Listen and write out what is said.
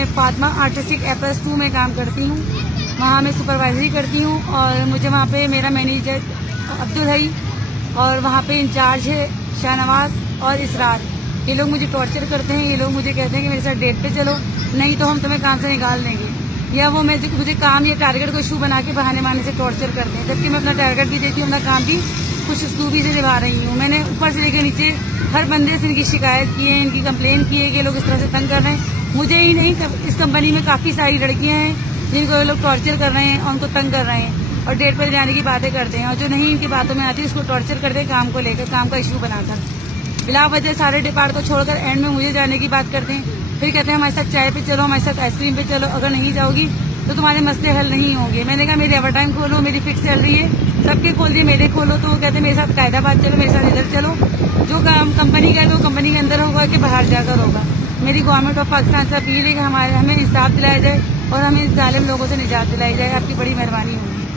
मैं फातिमा आर्टिस्टिक एप्रेस 2 में काम करती हूँ। वहाँ मैं सुपरवाइजरी करती हूँ और मुझे वहाँ पे मेरा मैनेजर अब्दुल हई और वहाँ पे इंचार्ज है शाहनवाज और इसरार। ये लोग मुझे टॉर्चर करते हैं। ये लोग मुझे कहते हैं कि मेरे साथ डेट पे चलो, नहीं तो हम तुम्हें काम से निकाल देंगे, या वो मुझे काम या टारगेट को इशू बना के बहाने मारने से टॉर्चर करते हैं, जबकि मैं अपना टारगेट भी देती हूँ, अपना काम भी कुछ खूबी से निभा रही हूँ। मैंने ऊपर से लेकर नीचे हर बंदे से इनकी शिकायत की है, इनकी कंप्लेन की है कि लोग इस तरह से तंग कर रहे हैं। मुझे ही नहीं, इस कंपनी में काफी सारी लड़कियां हैं जिनको लोग टॉर्चर कर रहे हैं और उनको तंग कर रहे हैं और डेट पर जाने की बातें करते हैं, और जो नहीं इनकी बातों में आती है उसको टॉर्चर करते हैं काम को लेकर, काम का इशू बनाकर। बिला वजह सारे डिपार्ट को छोड़कर एंड में मुझे जाने की बात करते हैं। फिर कहते हैं हमारे साथ चाय पे चलो, हमारे साथ आइसक्रीम पे चलो, अगर नहीं जाओगी तो तुम्हारे मसले हल नहीं होंगे। मैंने कहा मेरी ओवर टाइम खोलो, मेरी फिक्स सैलरी है, सबके खोल दिए, मेरे खोलो। तो वो कहते हैं मेरे साथ कायदाबाद चलो, मेरे साथ इधर चलो, जो काम कंपनी का है वो कंपनी के अंदर होगा कि बाहर जाकर होगा। मेरी गवर्नमेंट ऑफ पाकिस्तान से अपील है कि हमें इंसाफ दिलाया जाए और हमें इन जालिम लोगों से निजात दिलाई जाए। आपकी बड़ी मेहरबानी होगी।